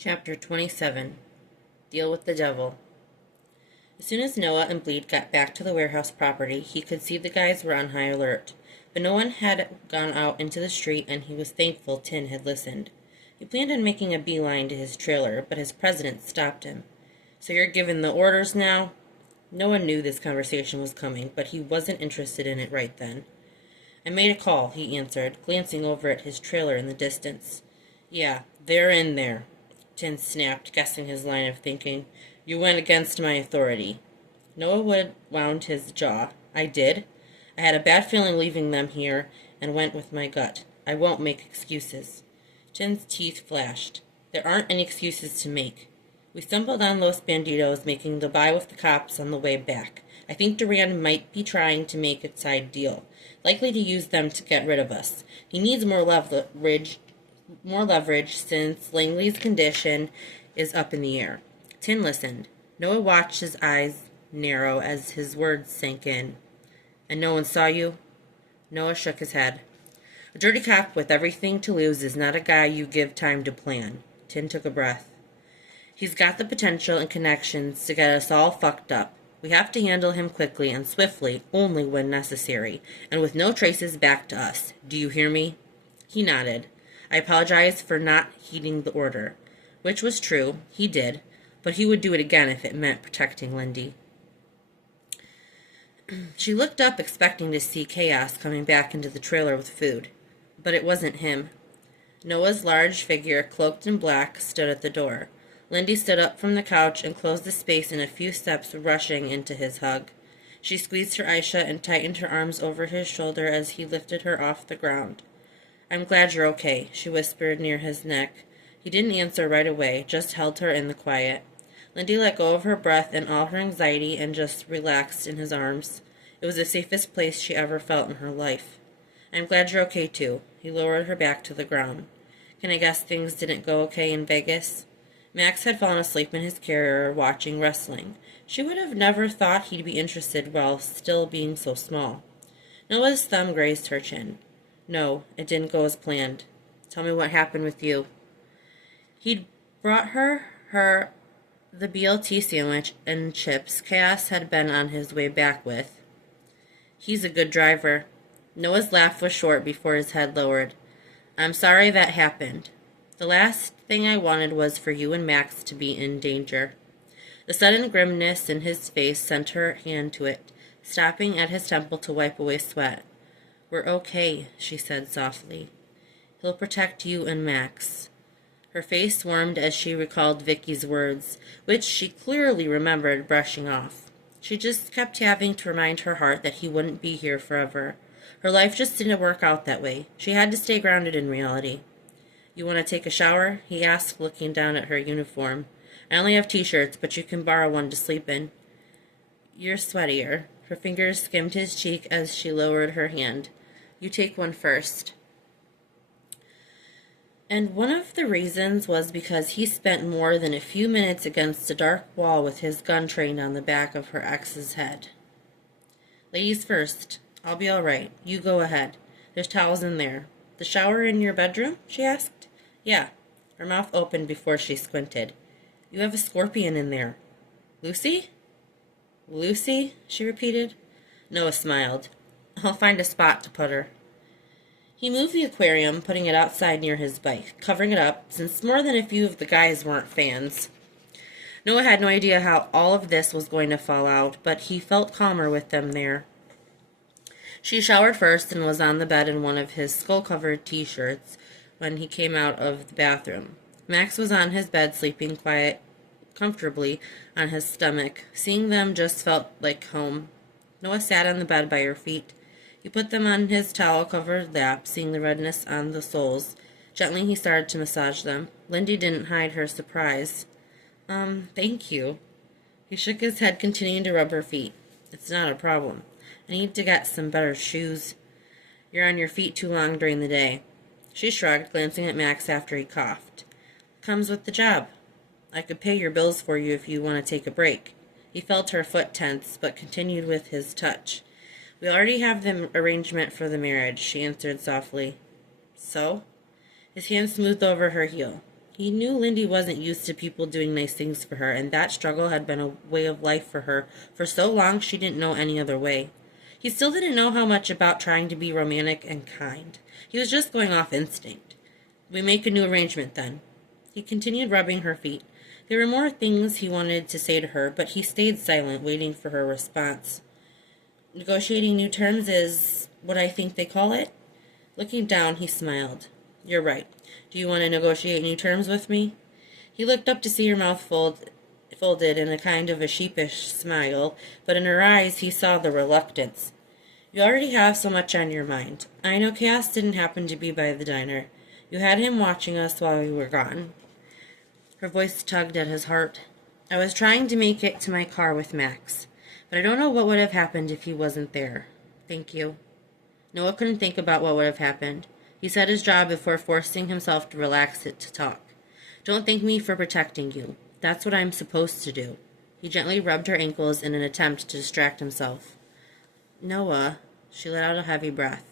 Chapter 27. Deal with the Devil. As soon as Noah and Bleed got back to the warehouse property, he could see the guys were on high alert. But no one had gone out into the street, and he was thankful Tin had listened. He planned on making a beeline to his trailer, but his president stopped him. "So you're giving the orders now?" No one knew this conversation was coming, but he wasn't interested in it right then. "I made a call," he answered, glancing over at his trailer in the distance. "Yeah, they're in there," Tin snapped, guessing his line of thinking. "You went against my authority." Noah wound his jaw. "I did? I had a bad feeling leaving them here and went with my gut. I won't make excuses." Tin's teeth flashed. "There aren't any excuses to make. We stumbled on Los Bandidos making the buy with the cops on the way back. I think Duran might be trying to make a side deal, likely to use them to get rid of us. He needs more leverage since Langley's condition is up in the air." Tin listened. Noah watched his eyes narrow as his words sank in. "And no one saw you?" Noah shook his head. "A dirty cop with everything to lose is not a guy you give time to plan." Tin took a breath. "He's got the potential and connections to get us all fucked up. We have to handle him quickly and swiftly, only when necessary, and with no traces back to us. Do you hear me?" He nodded. "I apologize for not heeding the order." Which was true. He did. But he would do it again if it meant protecting Lindy. She looked up, expecting to see Chaos coming back into the trailer with food. But it wasn't him. Noah's large figure, cloaked in black, stood at the door. Lindy stood up from the couch and closed the space in a few steps, rushing into his hug. She squeezed her Aisha and tightened her arms over his shoulder as he lifted her off the ground. "I'm glad you're okay," she whispered near his neck. He didn't answer right away, just held her in the quiet. Lindy let go of her breath and all her anxiety and just relaxed in his arms. It was the safest place she ever felt in her life. "I'm glad you're okay, too." He lowered her back to the ground. "Can I guess things didn't go okay in Vegas?" Max had fallen asleep in his carrier watching wrestling. She would have never thought he'd be interested while still being so small. Noah's thumb grazed her chin. "No, it didn't go as planned." "Tell me what happened with you." He'd brought her the BLT sandwich and chips Chaos had been on his way back with. "He's a good driver." Noah's laugh was short before his head lowered. "I'm sorry that happened. The last thing I wanted was for you and Max to be in danger." The sudden grimness in his face sent her hand to it, stopping at his temple to wipe away sweat. "We're okay," she said softly. "He'll protect you and Max." Her face warmed as she recalled Vicky's words, which she clearly remembered brushing off. She just kept having to remind her heart that he wouldn't be here forever. Her life just didn't work out that way. She had to stay grounded in reality. "You want to take a shower?" he asked, looking down at her uniform. "I only have t-shirts, but you can borrow one to sleep in." "You're sweatier." Her fingers skimmed his cheek as she lowered her hand. "You take one first." And one of the reasons was because he spent more than a few minutes against a dark wall with his gun trained on the back of her ex's head. "Ladies first. I'll be all right. You go ahead. There's towels in there." "The shower in your bedroom?" she asked. "Yeah." Her mouth opened before she squinted. "You have a scorpion in there." "Lucy?" "Lucy?" she repeated. Noah smiled. "I'll find a spot to put her." He moved the aquarium, putting it outside near his bike, covering it up, since more than a few of the guys weren't fans. Noah had no idea how all of this was going to fall out, but he felt calmer with them there. She showered first and was on the bed in one of his skull-covered t-shirts when he came out of the bathroom. Max was on his bed sleeping comfortably on his stomach. Seeing them just felt like home. Noah sat on the bed by her feet. He put them on his towel-covered lap, seeing the redness on the soles. Gently he started to massage them. Lindy didn't hide her surprise. Thank you." He shook his head, continuing to rub her feet. "It's not a problem. I need to get some better shoes. You're on your feet too long during the day." She shrugged, glancing at Max after he coughed. "Comes with the job. I could pay your bills for you if you want to take a break." He felt her foot tense, but continued with his touch. "We already have the arrangement for the marriage," she answered softly. "So?" His hand smoothed over her heel. He knew Lindy wasn't used to people doing nice things for her, and that struggle had been a way of life for her for so long she didn't know any other way. He still didn't know how much about trying to be romantic and kind. He was just going off instinct. We make a new arrangement, then. He continued rubbing her feet. There were more things he wanted to say to her, but he stayed silent, waiting for her response. Negotiating new terms is what I think they call it? Looking down, he smiled. You're right. Do you want to negotiate new terms with me? He looked up to see her mouth folded in a kind of a sheepish smile, but in her eyes he saw the reluctance. You already have so much on your mind. I know Cass didn't happen to be by the diner. You had him watching us while we were gone. Her voice tugged at his heart. I was trying to make it to my car with Max, but I don't know what would have happened if he wasn't there. Thank you. Noah couldn't think about what would have happened. He said his jaw before forcing himself to relax it to talk. Don't thank me for protecting you. That's what I'm supposed to do. He gently rubbed her ankles in an attempt to distract himself. Noah, she let out a heavy breath.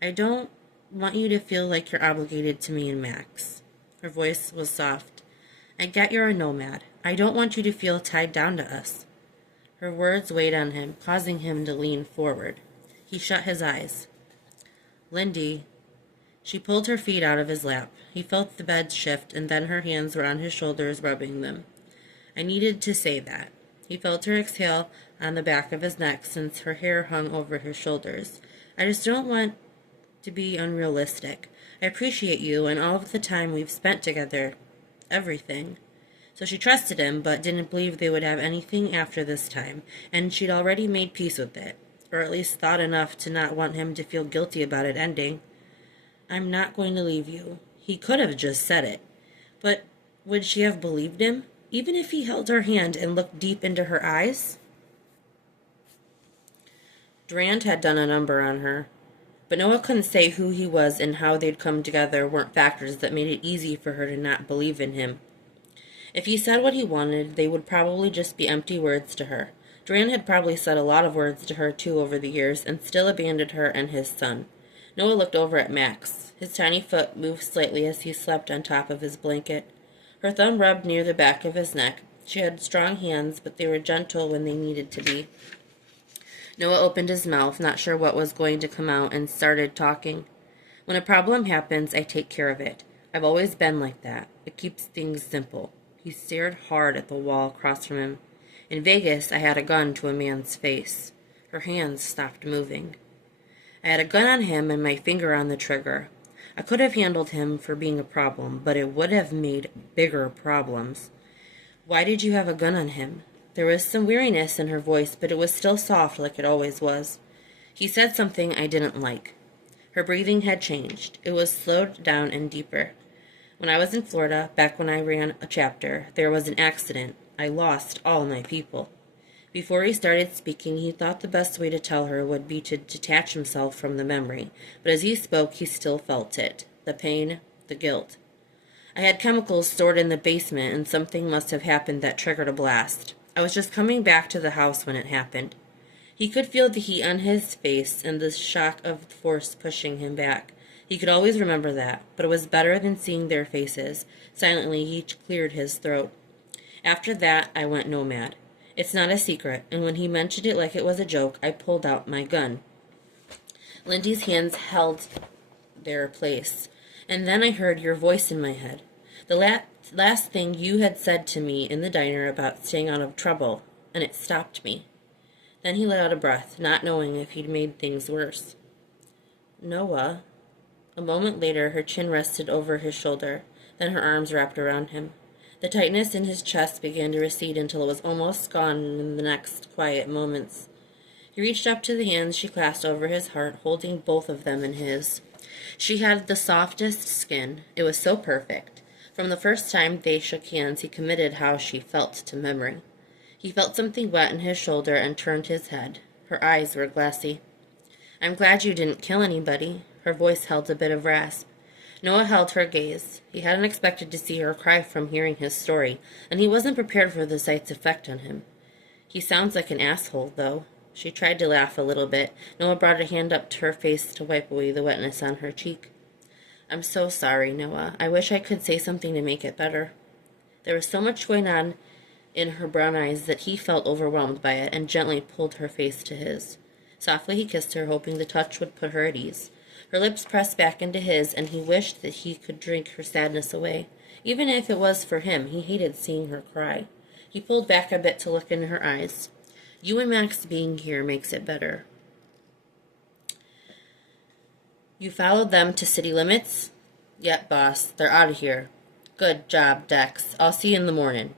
I don't want you to feel like you're obligated to me and Max. Her voice was soft. I get you're a nomad. I don't want you to feel tied down to us. Her words weighed on him, causing him to lean forward. He shut his eyes. Lindy. She pulled her feet out of his lap. He felt the bed shift, and then her hands were on his shoulders, rubbing them. I needed to say that. He felt her exhale on the back of his neck since her hair hung over his shoulders. I just don't want to be unrealistic. I appreciate you and all of the time we've spent together. Everything. So she trusted him, but didn't believe they would have anything after this time, and she'd already made peace with it, or at least thought enough to not want him to feel guilty about it ending. I'm not going to leave you. He could have just said it. But would she have believed him, even if he held her hand and looked deep into her eyes? Durand had done a number on her, but Noah couldn't say who he was and how they'd come together weren't factors that made it easy for her to not believe in him. If he said what he wanted, they would probably just be empty words to her. Durand had probably said a lot of words to her, too, over the years, and still abandoned her and his son. Noah looked over at Max. His tiny foot moved slightly as he slept on top of his blanket. Her thumb rubbed near the back of his neck. She had strong hands, but they were gentle when they needed to be. Noah opened his mouth, not sure what was going to come out, and started talking. When a problem happens, I take care of it. I've always been like that. It keeps things simple. He stared hard at the wall across from him. In Vegas, I had a gun to a man's face. Her hands stopped moving. I had a gun on him and my finger on the trigger. I could have handled him for being a problem, but it would have made bigger problems. Why did you have a gun on him? There was some weariness in her voice, but it was still soft like it always was. He said something I didn't like. Her breathing had changed. It was slowed down and deeper. When I was in Florida, back when I ran a chapter, there was an accident. I lost all my people. Before he started speaking, he thought the best way to tell her would be to detach himself from the memory, but as he spoke, he still felt it. The pain, the guilt. I had chemicals stored in the basement, and something must have happened that triggered a blast. I was just coming back to the house when it happened. He could feel the heat on his face and the shock of the force pushing him back. He could always remember that, but it was better than seeing their faces. Silently, he cleared his throat. After that, I went nomad. It's not a secret, and when he mentioned it like it was a joke, I pulled out my gun. Lindy's hands held their place, and then I heard your voice in my head. The last thing you had said to me in the diner about staying out of trouble, and it stopped me. Then he let out a breath, not knowing if he'd made things worse. Noah. A moment later, her chin rested over his shoulder, then her arms wrapped around him. The tightness in his chest began to recede until it was almost gone in the next quiet moments. He reached up to the hands she clasped over his heart, holding both of them in his. She had the softest skin. It was so perfect. From the first time they shook hands, he committed how she felt to memory. He felt something wet in his shoulder and turned his head. Her eyes were glassy. I'm glad you didn't kill anybody. Her voice held a bit of rasp. Noah held her gaze. He hadn't expected to see her cry from hearing his story, and he wasn't prepared for the sight's effect on him. He sounds like an asshole, though. She tried to laugh a little bit. Noah brought a hand up to her face to wipe away the wetness on her cheek. I'm so sorry, Noah. I wish I could say something to make it better. There was so much going on in her brown eyes that he felt overwhelmed by it and gently pulled her face to his. Softly he kissed her, hoping the touch would put her at ease. Her lips pressed back into his, and he wished that he could drink her sadness away. Even if it was for him, he hated seeing her cry. He pulled back a bit to look in her eyes. You and Max being here makes it better. You followed them to city limits? Yep, boss. They're out of here. Good job, Dex. I'll see you in the morning.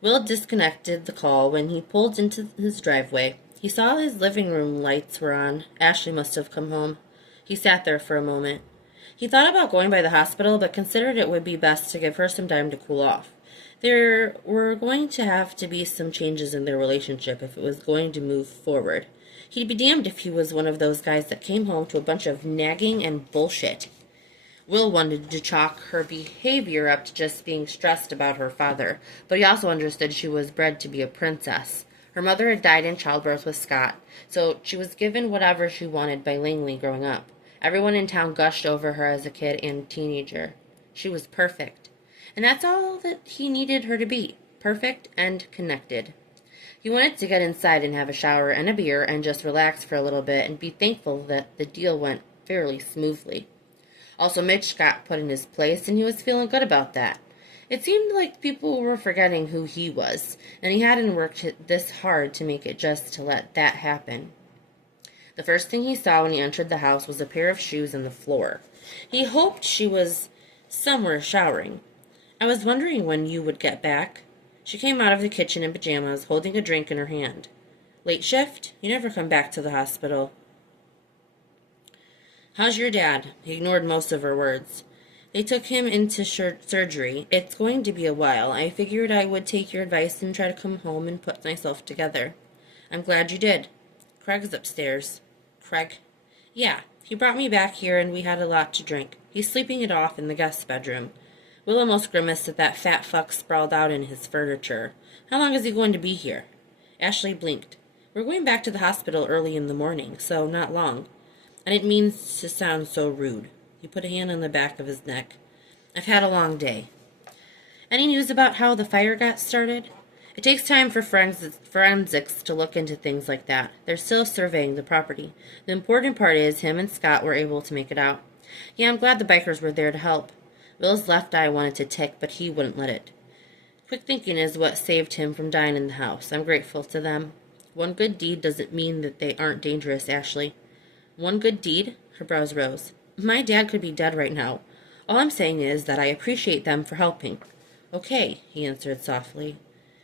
Will disconnected the call when he pulled into his driveway. He saw his living room lights were on. Ashley must have come home. He sat there for a moment. He thought about going by the hospital, but considered it would be best to give her some time to cool off. There were going to have to be some changes in their relationship if it was going to move forward. He'd be damned if he was one of those guys that came home to a bunch of nagging and bullshit. Will wanted to chalk her behavior up to just being stressed about her father, but he also understood she was bred to be a princess. Her mother had died in childbirth with Scott, so she was given whatever she wanted by Langley growing up. Everyone in town gushed over her as a kid and teenager. She was perfect. And that's all that he needed her to be, perfect and connected. He wanted to get inside and have a shower and a beer and just relax for a little bit and be thankful that the deal went fairly smoothly. Also, Mitch got put in his place, and he was feeling good about that. It seemed like people were forgetting who he was, and he hadn't worked this hard to make it just to let that happen. The first thing he saw when he entered the house was a pair of shoes on the floor. He hoped she was somewhere showering. I was wondering when you would get back. She came out of the kitchen in pajamas, holding a drink in her hand. Late shift? You never come back to the hospital. How's your dad? He ignored most of her words. They took him into surgery. It's going to be a while. I figured I would take your advice and try to come home and put myself together. I'm glad you did. Craig's upstairs. Craig? Yeah, he brought me back here and we had a lot to drink. He's sleeping it off in the guest bedroom. Will almost grimaced at that fat fuck sprawled out in his furniture. How long is he going to be here? Ashley blinked. We're going back to the hospital early in the morning, so not long. I didn't mean to sound so rude. He put a hand on the back of his neck. I've had a long day. Any news about how the fire got started? It takes time for forensics to look into things like that. They're still surveying the property. The important part is him and Scott were able to make it out. Yeah, I'm glad the bikers were there to help. Will's left eye wanted to tick, but he wouldn't let it. Quick thinking is what saved him from dying in the house. I'm grateful to them. One good deed doesn't mean that they aren't dangerous, Ashley. One good deed? Her brows rose. My dad could be dead right now. All I'm saying is that I appreciate them for helping. Okay, he answered softly.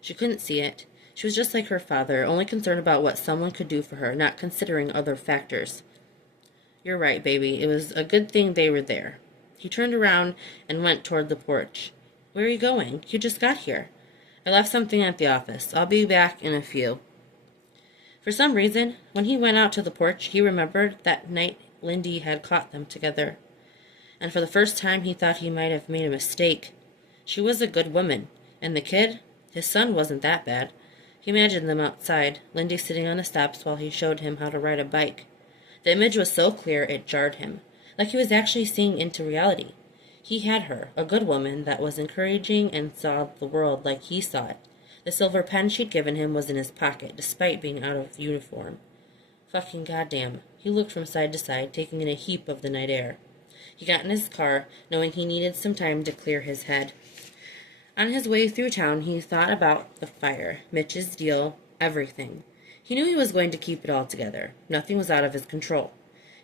She couldn't see it. She was just like her father, only concerned about what someone could do for her, not considering other factors. You're right, baby. It was a good thing they were there. He turned around and went toward the porch. Where are you going? You just got here. I left something at the office. I'll be back in a few. For some reason, when he went out to the porch, he remembered that night Lindy had caught them together. And for the first time, he thought he might have made a mistake. She was a good woman. And the kid? His son wasn't that bad. He imagined them outside, Lindy sitting on the steps while he showed him how to ride a bike. The image was so clear it jarred him, like he was actually seeing into reality. He had her, a good woman that was encouraging and saw the world like he saw it. The silver pen she'd given him was in his pocket, despite being out of uniform. Fucking goddamn. He looked from side to side, taking in a heap of the night air. He got in his car, knowing he needed some time to clear his head. On his way through town, he thought about the fire, Mitch's deal, everything. He knew he was going to keep it all together. Nothing was out of his control.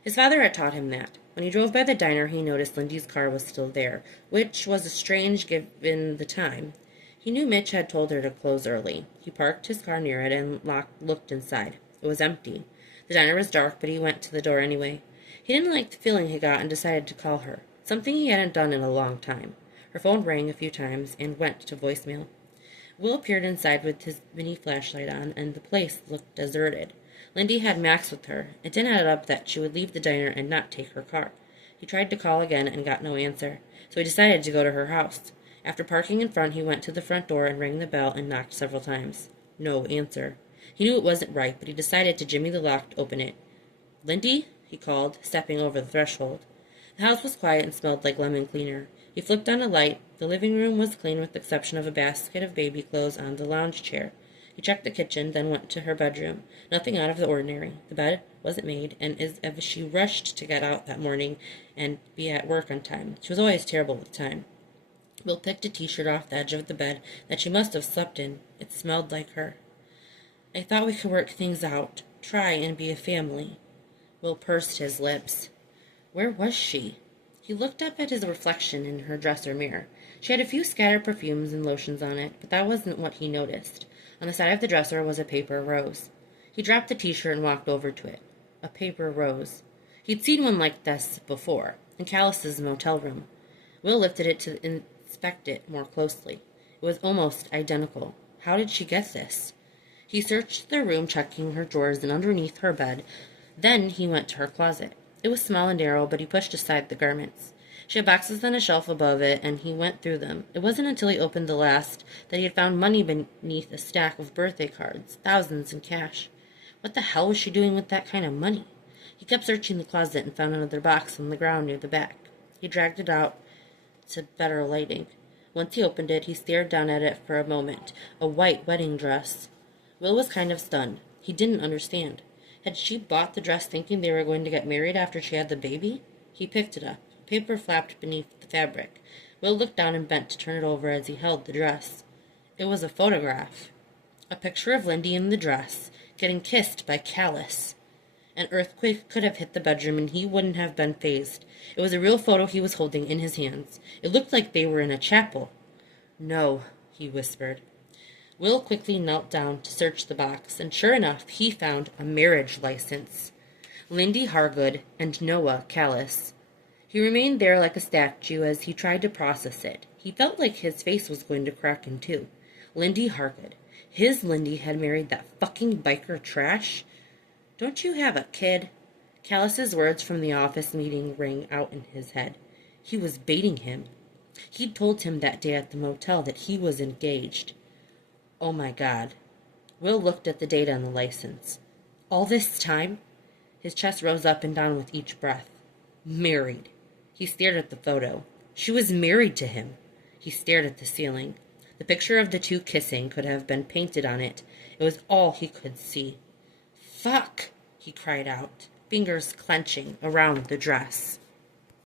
His father had taught him that. When he drove by the diner, he noticed Lindy's car was still there, which was strange given the time. He knew Mitch had told her to close early. He parked his car near it and looked inside. It was empty. The diner was dark, but he went to the door anyway. He didn't like the feeling he got and decided to call her, something he hadn't done in a long time. Her phone rang a few times and went to voicemail. Will appeared inside with his mini flashlight on, and the place looked deserted. Lindy had Max with her. It didn't add up that she would leave the diner and not take her car. He tried to call again and got no answer, so he decided to go to her house. After parking in front, he went to the front door and rang the bell and knocked several times. No answer. He knew it wasn't right, but he decided to jimmy the lock to open it. Lindy? He called, stepping over the threshold. The house was quiet and smelled like lemon cleaner. He flicked on a light. The living room was clean with the exception of a basket of baby clothes on the lounge chair. He checked the kitchen, then went to her bedroom. Nothing out of the ordinary. The bed wasn't made, and as if she rushed to get out that morning and be at work on time. She was always terrible with time. Will picked a t-shirt off the edge of the bed that she must have slept in. It smelled like her. I thought we could work things out. Try and be a family. Will pursed his lips. Where was she? He looked up at his reflection in her dresser mirror. She had a few scattered perfumes and lotions on it, but that wasn't what he noticed. On the side of the dresser was a paper rose. He dropped the t-shirt and walked over to it. A paper rose. He'd seen one like this before, in Callis's motel room. Will lifted it to inspect it more closely. It was almost identical. How did she get this? He searched the room, checking her drawers and underneath her bed. Then he went to her closet. It was small and narrow, but he pushed aside the garments. She had boxes on a shelf above it, and he went through them. It wasn't until he opened the last that he had found money beneath a stack of birthday cards, thousands in cash. What the hell was she doing with that kind of money? He kept searching the closet and found another box on the ground near the back. He dragged it out to better lighting. Once he opened it, he stared down at it for a moment. A white wedding dress. Will was kind of stunned. He didn't understand. Had she bought the dress thinking they were going to get married after she had the baby? He picked it up. Paper flapped beneath the fabric. Will looked down and bent to turn it over as he held the dress. It was a photograph. A picture of Lindy in the dress, getting kissed by Callis. An earthquake could have hit the bedroom and he wouldn't have been fazed. It was a real photo he was holding in his hands. It looked like they were in a chapel. No, he whispered. Will quickly knelt down to search the box, and sure enough, he found a marriage license. Lindy Hargood and Noah Callis. He remained there like a statue as he tried to process it. He felt like his face was going to crack in two. Lindy Hargood. His Lindy had married that fucking biker trash? Don't you have a kid? Callis's words from the office meeting rang out in his head. He was baiting him. He'd told him that day at the motel that he was engaged. Oh my God. Will looked at the date on the license. All this time? His chest rose up and down with each breath. Married. He stared at the photo. She was married to him. He stared at the ceiling. The picture of the two kissing could have been painted on it. It was all he could see. Fuck, he cried out, fingers clenching around the dress.